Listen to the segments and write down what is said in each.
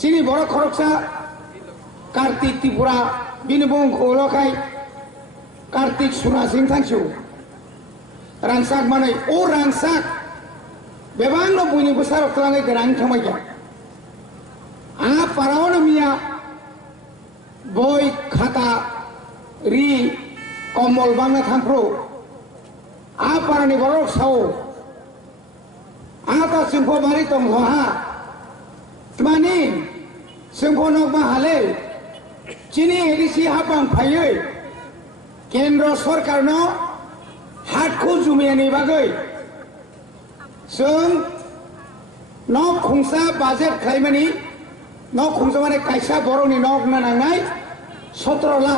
Sini borok khoroksa Kartik Tripura binibung kholokai Kartik Sunasing Tangsu rangsak manai o rangsak bebang no bunyi besar kelangai gerang thamaja anga parawana mia boy khata ri komol bangna thangpro a parani borok sao anga ta singko bari tong ha tmani singko nok ma hale chini edisi hapang phayoi kendra sarkar no hatku jumiani bagai sung nok khungsa budget khaimani nok khungsa mane kaisa boroni nok na nangai 17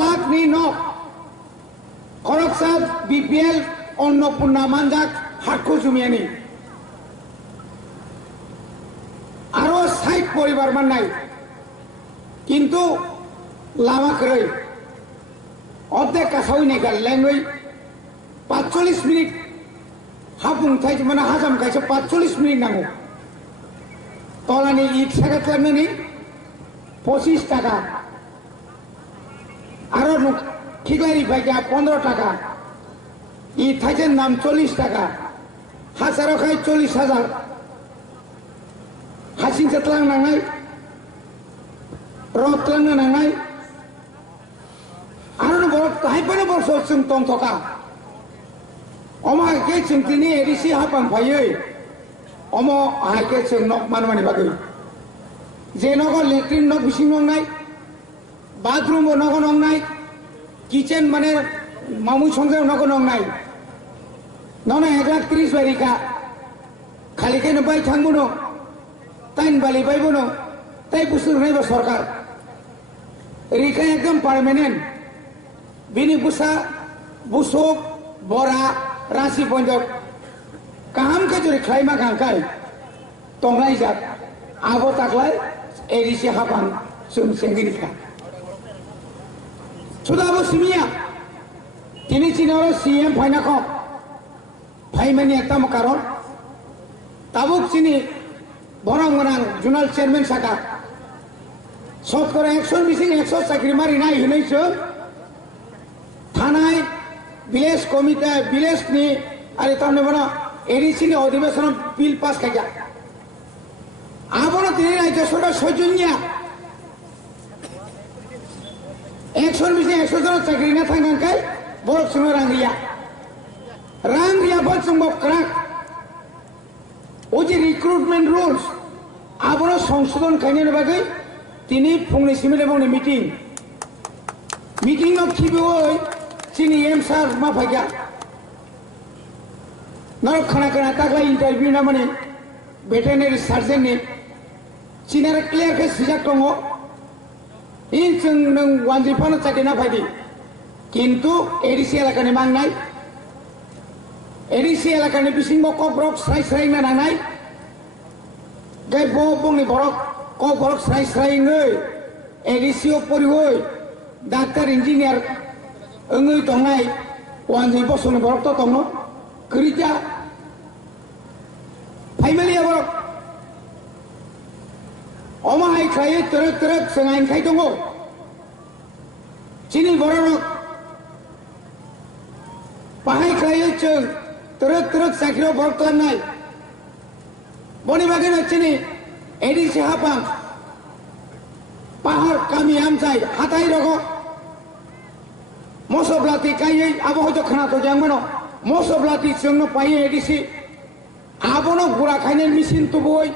lakh ni nok khoroksa BPL Annapurna manjak hatku jumiani aro 60 poribar mannai kintu lama krei অর্ধেক কাছাও নেগাল ল্যাঙ্গুই 45 minute হাপুং থাইছে মানে হাজাম খাইছে 45 minute নামো তলানি ইট সাকাত লাগনানি 25 টাকা আরো ঠিকারি ভাইকা 15 টাকা ইট থাইছেন নাম 40 টাকা হাজারো খাই 40,000 হাসিং চাতলাং নাঙাই রতলাং নাঙাই Aron borok tahai pada borok sung tong toka. Oma ke sung tini edisi hapang phayoi. Omo hai ke sung nok manmani bagoi. Je nogo latrin nok bising nong nai. Bathroom nogo nong nai. Kitchen mane mamu songse nogo nong nai. Nona 1,30,000 barika. Khali ke nabai thangbuno. Tain bali baibuno. Tai busur nai ba sarkar. Rika ekdam permanent. Bini busa busuk bora rasi ponjok kaham ke juri khlaima kangkai tonglai jat abo taklai edisi hapang sum sengirika sudah abo simia tini cinoro CM phainako phaimani ekta karon tabuk sini borang borang junal chairman saka sotkora 100 missing 100 চাকরি মারি নাই হিনাইছো থানায় village committee village নি আরে তামনে বনা ADC নি অধিবেশন bill pass খাইয়া আবনা তিনি রাজ্য সরকার সৌজন্যা 100 মিশে 100 জন চাকরি না থাকাঙ্কাই বরফ সঙ্গে রাঙ্গিয়া বলসম্ভব ক্রাক ও যে রিক্রুটমেন্ট রুলস আবনা সংশোধন খাইনের বাগে তিনি ফুংনি সিমিলে বংনি মিটিং অফ খিবই Sini emsar ma phaiga nor khana kana takla interview na mane veterinary surgeon ni sinara clear ke sijak tongo in chung nang wanji pano chake na phaidi kintu edc elaka ni mangnai edc elaka ni bisingbo kobrok srai na nanai gai bo bong ni borok kobrok srai ngei edc opori hoi doctor engineer Enggui tongai wanji bosong borok to tongo kerja family borok oma hai khai terek sengain khai tongo sini borok pahai khai chung terek sakiro borok to nai boni bagena sini edisi hapang pahar kami amsai hatai rogo Mosoblati kaya abo hojo khana to jangmano mosoblati sungno paye edisi abono gura khainen machine to boy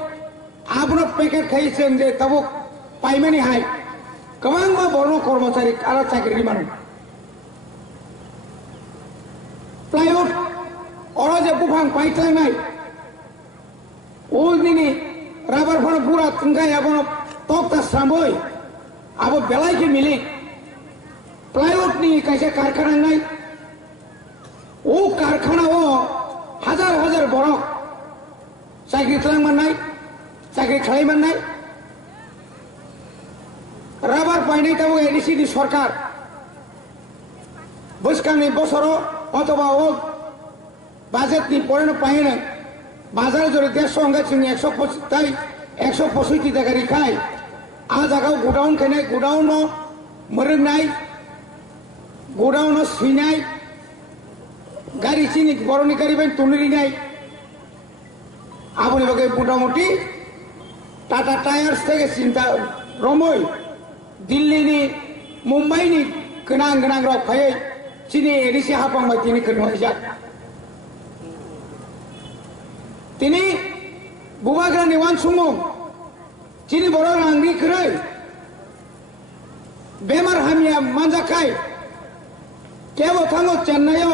abono packet khai sung je tabuk paimani hai kamang ma borno kormachari ala chakri manu plywood ora je bufang paitlang nai oi nini rubber phone pura tungkai abono tokta samboi abo belai ke milik plywood নি কাছে কারখানা নাই ও কারখানা ও হাজার বড় চাকরি তলাংমান নাই চাকরি খাইমান নাই রাবার পাইনাই তাবো এডিসি দি সরকার বসকানি বছর অথবা ও বাজেট নি পড়ানো পাই না বাজারে যদি 150 অঙ্গা চিনি 165 টাকা রেখায় আ জায়গাও গোডাউন খাইনাই গোডাউনও মরংনাই গোডাউনও সুইনাই গাড়ি চিনি বড়নি গাড়ি বাই তুলিরিনাই আবনি বাকে মোটামুটি টাটা টায়ার্স থেকে চিন্তা রমই দিল্লিनि মুম্বাইनि गोनां गोनां रक फायै चिनि एडिसि हापांबाय तिनि खोनोजा तिनि बुबाग्रानि वान सुमु चिनि बर' रांनि खोरै बेमार हामिया मानजाखाय केवो थाङो चेन्नाइयाव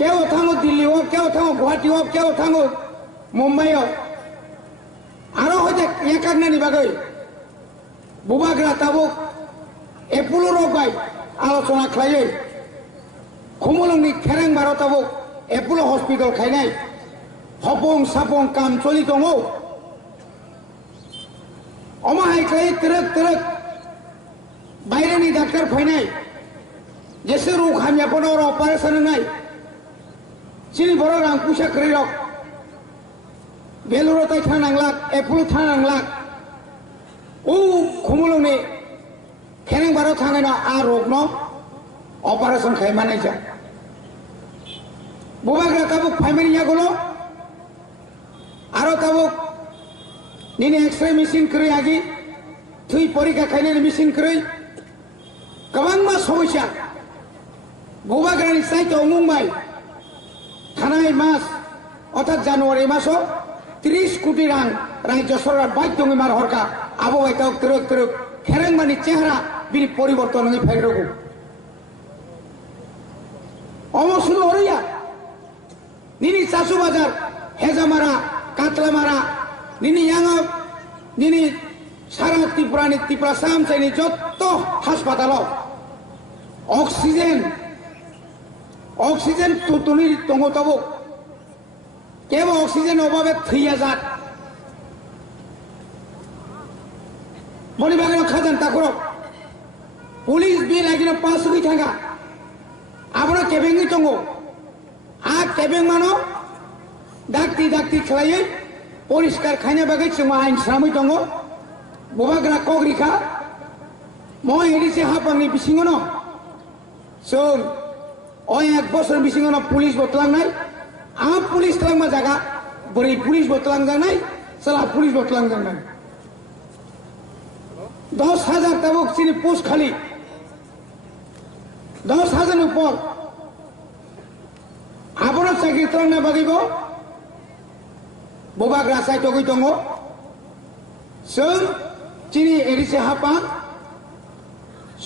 केवो थाङो दिल्लीयाव केवो थाङो गुवाहाटीयाव केवो थाङो मुम्बाइयाव आरो हयতো एकाग्नानि बागै बुबाग्रा ताबुक एपुलो रबाय आलोचना खालायै खमलंनि खेरें बारो ताबुक एपुलो हस्पिटाल खायनाय हपं सापं काम चलि दङ अमाहाय खायै तरक तरक बायरानि डाक्टार फायनाय जेसे रोग हामियाफोर अपारेशन होनाय चिनि बर' रां फैसा खोरै रक बेलुर ताय थानांलाक एपुलो थानांलाक ও খমলংনি খেরেং বারো থাঙাই না আর রোগ অপারেশন খাই মানে যা বুবাগ্রা তাবুক ফাইমানি ইয়াগুলো আরো তাবুক নিনে এক্সরে মেশিন করে আগি থুই পরীক্ষা খাইনানি মেশিন করে গোबां मा समस्या बुबाग्रानि साइट मुंबाइ थानाय मास अर्थात জানুয়ারি मासो 30 কোটি রাং রাজ্য সরকার বাধ্য মার হরকা আবহাওয়া তাও তরক তরক খেরেংমানি চেহারা বিনি পরিবর্তন হয়ে ফেরগু অমসুল ওরিয়া নিনি চাষু বাজার হেজামারা কাতলামারা নিনি ইয়াঙ্গা নিনি সারা ত্রিপুরানি ত্রিপুরা সামসাইনি যত হাসপাতাল অক্সিজেন তুতুনি দङ তাবো কেবল অক্সিজেন অভাবে থैया जात মনিবাগান খাজান তাকর পুলিশ বিল লাগিনো 500 থাকা আমরা কেবেঙ্গি দङ আ কেবেং মানো ডাক্তি ডাক্তি খেলাयै পরিষ্কার খাইনা বাগै जों आइन सामै दङ बुबाग्रा कग्रिखा মই এডিসি हापांनि बिसिङावनो जों अय 1 बोसोर बिसिङावनो पुलिस बतलांनाय आ पुलिस तलांमा जागा बोरै पुलिस बतलांजानाय साला पुलिस बतलांजानाय 10,000 ताबुक चिनि पोस्ट खाली 10,000 ऊपर आबनो चाकरि तलांना बागैबो बुबाग्रा साइटगै दङ जों चिनि एडिसि हापां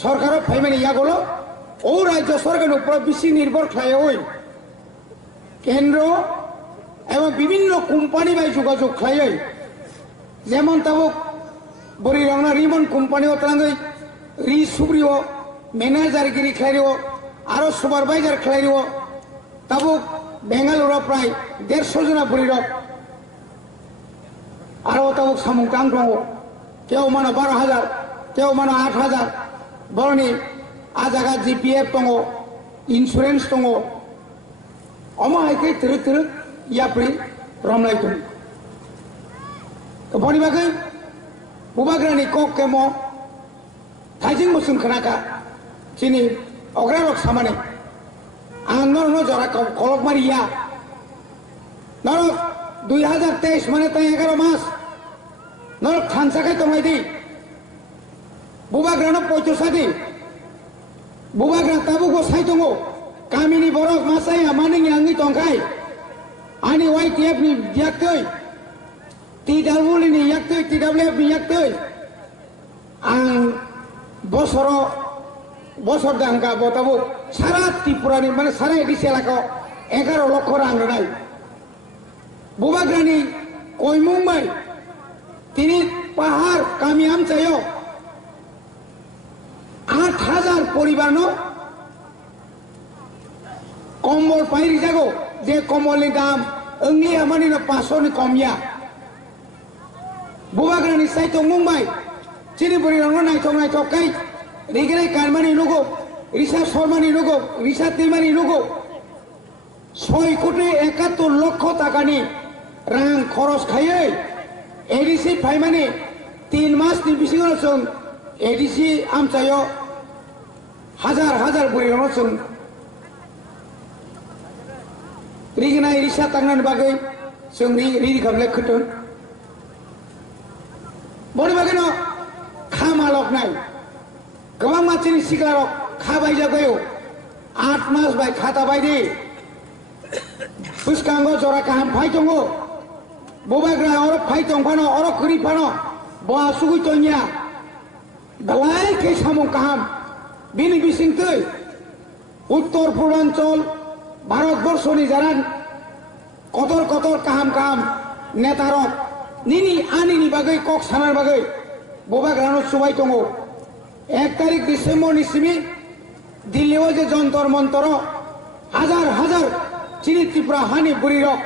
सरकाराव फाइमानि यागलो ও রাজ্য সরকারের উপর বেশি নির্ভর খায় কেন্দ্র এবং বিভিন্ন কোম্পানি বাই যোগাযোগ খায় যেমন তাবুক বড়ি রংনা রিমন কোম্পানি তাঙ্গই রি সুব্রিও ম্যানেজারগিরি খাইরিও আরো সুপারভাইজার খাইরিও তাবুক বেঙ্গালুর প্রায় 150 जना বড়ি রক আরো তাবুক সামুং টাং দङ কেউ মানো 12,000 কেউ মানো 8,000 বড়নি आजागा जीपीएफ दङ इन्सुरेंस दङ अमाहायकै तरक तरक याप्रि रमलाय दङ बनि बागै बुबाग्रानि कक केमो थाइजिं मुसुं खोनाका चिनि अग्रारक सामाने आं नरनो जरा कलक मारिया नरक 2023 माने ताय 11 मास नरक थानसाखाय दंलायदि बुबाग्रानो 75 बुबाग्रा ताबुको साइ दङ गामिनि बरक मासाया मानिनि आंनि दंखाय आंनि वाइटिएफ नि याक्तै टिडब्लिउ नि याक्तै टिडब्लिउएफ नि याक्तै आं बसर दांगा बताबो सारा त्रिपुरानि माने सारा एडिसि एलाकायाव 11 लक्ष रां होनाय बुबाग्रानि कयमुंबाय তিনি পাহাড় গামি আমচাইও 8,000 পরিবার কম্বল পাইরি যাগো যে কম্বলনি দাম ওংলি আমানি 500 ni কমিয়া বুবাগ্রানি সাইতো মুম্বাই চিনি বড়ি রং নাইথক কাই রিগেলাই কারমানি নুগো রিসা শর্মানি নুগো রিসা তিমানি নুগো 6,71,00,000 টাকাनि रां खरस खायै एडिसि फाइमानि 3 मासनि बिसिङाव जों एडिसि आमचायाव हाजार बुरियावनो जों रिगनाय रिसा थांनायनि बागै जों रिडि खालामनाय खोथों बनि बागैनो खामालकनाय गोबां मानसिनि सिगाङाव खाबाय जाबाय 8 मास बाय खाता बायदि पुष्कांगो जरा kaham फाइ दङ बबाग्रा अरब फाइ दंफानो अरब खोरि फानो बहा सुगुइ तनिया बेलाय के सामं kaham बिनि बिसिंतै उत्तर पूर्वांचल भारतबर्षनि जारा कतर kaham नेतारक निनि आनिनि बागै कक सानार बागै बबाग्रानो सुबाय दङ 1 तारिख डिसेम्बरनि सिमि दिल्लीआव जे जन्तर मन्तर हाजार चिनि त्रिपुरा हानि बुरिरक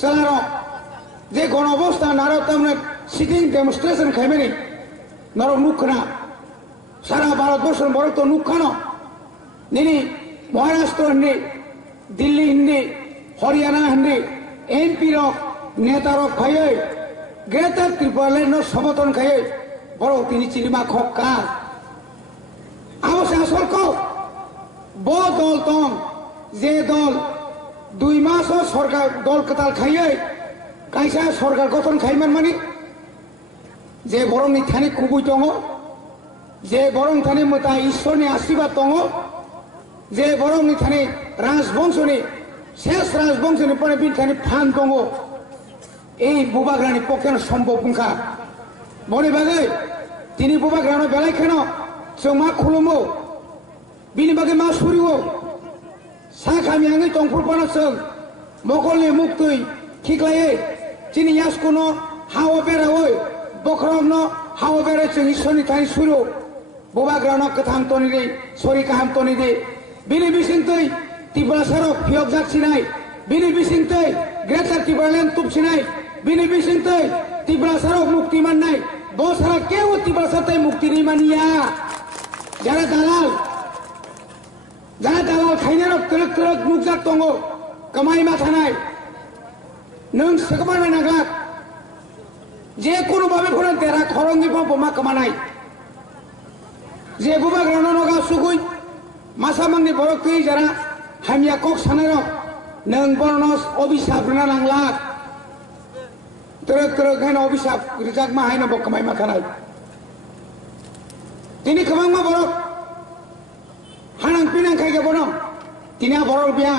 सेलारक जे गण अवस्था नारो तमने सिटिं डेमोन्स्ट्रेशन खायमानि नारो नुखना सारा भारतबर्ष बरक तो नुखानो निनि महाराष्ट्र हिंदी दिल्ली हिंदी हरियाणा हिंदी एमपी रक नेता रक खायै ग्रेटर त्रिपुरालैंड समर्थन खायै बरक तिनि चिनिमा खक्का आवश्य आसलको ब दल दं जे दल 2 मास सरकार दल कताल खायै कायसा सरकार गठन खायमान मानि जे बरंनि थानि खुबै दङ जे बरं थानि मता ईश्वरनि आशीर्वाद दङ जे बरंनि थानि राजबंशनि शेष राजबंशनि परे बिन थानि फान दङ এই বুবাগ্রানি পক্ষে সম্ভব পুঙ্খা বনে বাগै তিনি বুবাগ্রাनो बेलायखेनो जों मा खुलुमो बिनि बागै मा सुरियो सा खामियाङै दंफोरफानो जों मगलनि मुक्तै खिग्लायै दिनै यासकुनो हावा बेरावै बखरमनो हावा बेराय जों ईश्वरनि थानि सुरियो बुबाग्रानो गोथां तनिदि सरि गाहाम तनिदि बिनि बिसिंतै तिब्रासारो फियक जासिनाय बिनि बिसिंतै ग्रेटार तिब्रालेण्ड तुबसिनाय बिनि बिसिंतै तिब्रासारो मुक्ति माननाय बसारा केउ तिब्रासातै मुक्ति नि मानिया जारा दालाल खायनारो तरक नुजाक दङ कमाय मा थानाय नों सेकमारनाय नागा जे कोनो भाबे फोरा देरा खरंगि बमा कमानाय जे बुबाग्रानो नगा सुगुइ मासामांनि बरकै जारा हामिया कक सानारो नों बरनस अभिशाप रना नांला तरक हैनो अभिशाप रिजाक मा हैनो बकमाय मा थानाय तिनि खमां मा बरक हानां पिनां खायगे बनो तिना बरक बियां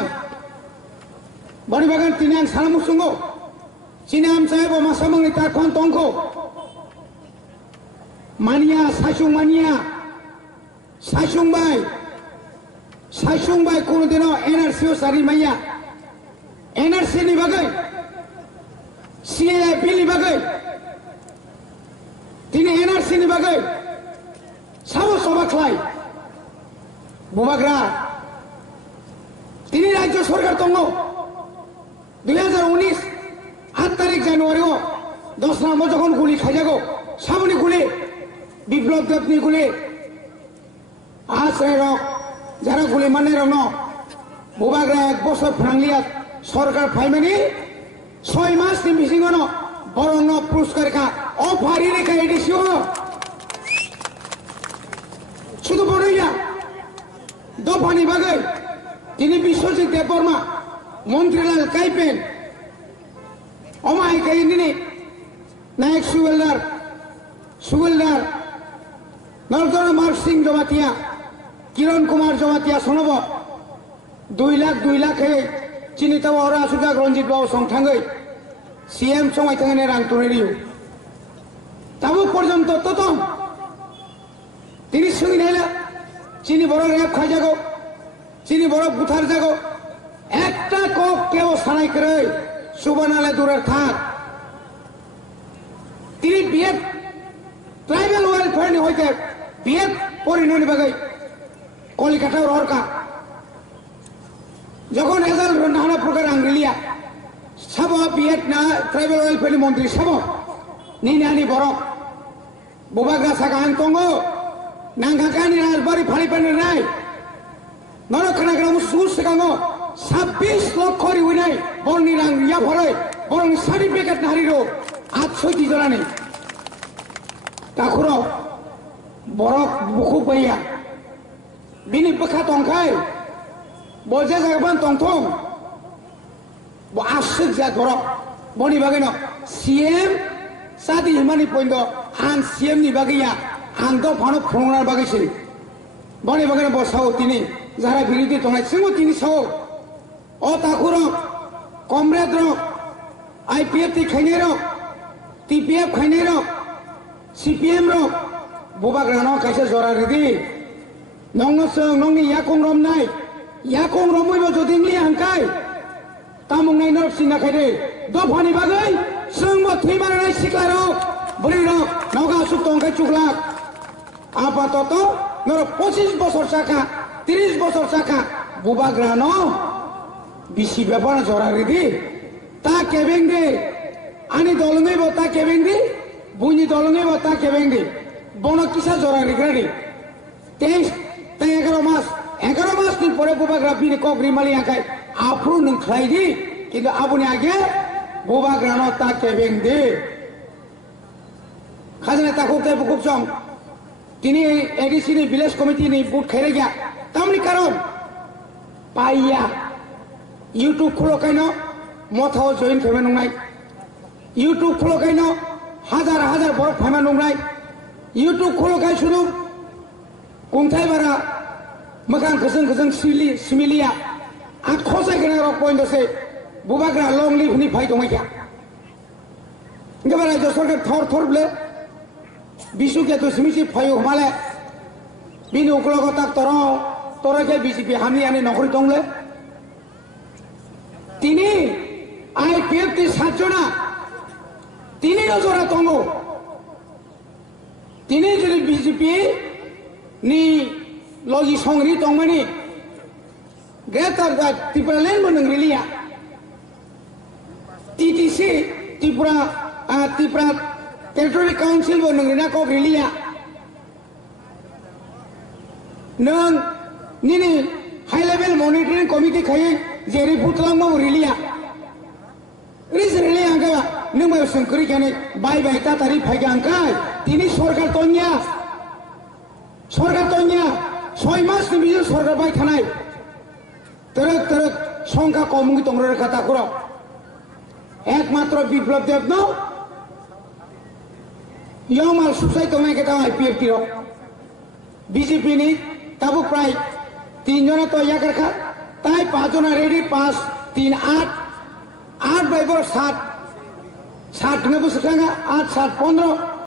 बनि बागान तिनां साना मुसुंगो चिनाम साहेब मासामांनि तारखन तंखो मानिया साइसुंबाय कोनो दिनो एनआरसी सारि माइया एनआरसी नि बागै सीए बिल नि बागै तिनि एनआरसी नि बागै साबो सबाख्लाय बुबाग्रा तिनि राज्य सरकार दङ 2019 8 तारिख জানুয়ারি 10 নম্বর যখন গুলি খাইজাগো সাবনি গুলি বিপ্লব দেবনি গুলি আশ্রয় রক যারা গুলি মানে রং বুবাগ্রা 1 বছর ফ্রাংলিয়া সরকার ফাইমানি 6 মাস নি বিসিঙনো বরং পুরস্কার কা অফারি রেখা এডিসিও শুধু বড়ইয়া দফানি বাগৈ তিনি বিশ্বজিৎ দেববর্মা মন্ত্রীলাল কাইপেন অমায় কাইনি নায়ক সুবেলদার নরতন মার্ক সিং জমাতিয়া কিরণ কুমার জমাতিয়া সনব 2 লাখ চিনিতাও আর আসুগা রঞ্জিত বাবু সংথাঙ্গৈ সিএম সময় থাঙ্গনে রাং তুলিরিও তাবো পর্যন্ত ততম তিনি সঙ্গে নাইলা চিনি বড় রেপ খাই যাগো চিনি বড় বুথার যাগো একটা কক কেউ সানাই করে সুবনালে দূরের থাক তিনি বিয়ে ট্রাইবেল ওয়েলফেয়ার নি হইতে বিয়ে পরিণতি বাগাই কলিকাতা ররকা যখন এজাল নানা প্রকার আঙ্গিলিয়া সব বিয়ে না ট্রাইবেল ওয়েলফেয়ার মন্ত্রী সব নিনানি বরক বুবাগ্রা সাগাহাং তঙ্গ নাঙ্গাকানি রাজবাড়ি ফাড়ি পানি নাই নরখানা গ্রাম সুর সেখাঙ্গ 26 লক্ষ রিউনাই বরনি রাং রিয়া ভরে বরং সার্টিফিকেট নারীরও 800 জনানি তাকুর বরক বুকু বাইয়া বিনি বখা তংখাই বজে জাগাবান তংথং bo asik ja dorok boni bagino CM sadi himani poindo an CM ni bagiya an do phano phongnar bagisi boni bagino bosao tini jara biridhi tongai singo tini sao o takuro comrade ro IPF ti khaine ro TPF khaine ro CPM ro bobagrano kaise jora ridi nongno song nongni yakong rom nai yakong romoi bo jodingli angkai tamung nai norok sina khaide do phani bagai sungmo thimar nai siklaro buri ro noga sutong kai chuklak apatoto norok 25 বছর চাকা 30 বছর চাকা bobagrano bisi ব্যাপার জরা রিদি তা কেবেং দে ani dolongai bo ta kebeng di bunyi dolongai bo ta kebeng di bono kisa jora rigradi 11 mas ni pore bobagrano ni kogri mali akai apru nung khlai di কিন্তু আপনি আগে bobagrano ta kebeng di khazane ta khokte bukuk chong tini ADC ni village committee ni boot khaire gya tamni karon paiya YouTube khulo kaino mothao join khebe nungai YouTube khulo kaino হাজার হাজার বড় Faima নংরাই YouTube khulo kai শুধু কুংথাই বারা মাকান খসং খসং similia আ খসাই গনা rock point আছে bobagrano long live ni phai dongai kya গবরা যে সরকার থর থর বলে বিশু কে তো সিমিসি phi হমালে বিনি উকলগতা তরকে বিজেপি হামি আনি নকরি দংলে তিনি IPF ti সাতজনা তিনি জোড়া তঙ্গ তিনি যদি বিজেপি নি লগি সংরি তংমানি গ্রেটার দা ত্রিপুরা লেন বনং রিলিয়া TTC ত্রিপুরা টেরিটরি কাউন্সিল বনং রিনা কক রিলিয়া নং নিনি হাই লেভেল মনিটরিং কমিটি খাই যে রিপোর্ট লাংমা রিলিয়া রিস রিলিয়া আঙ্কা nung mai sungkuri kane bai ta tari phaiga angkai tini sorkar tonya 6 mas ni bijo sorkar bai thanai terek সংখ্যা কমুঙ্গি তোমরা কথা করো একমাত্র বিপ্লব দেব ন ইয়মাল সুসাই তোমায় কেটা IPF টির বিজেপি নি তাবু প্রায় 3 জন তো ইয়াকার খা তাই 5 জন রেডি 5 3 8 8 বাই 7 60 ने बस 8 7 15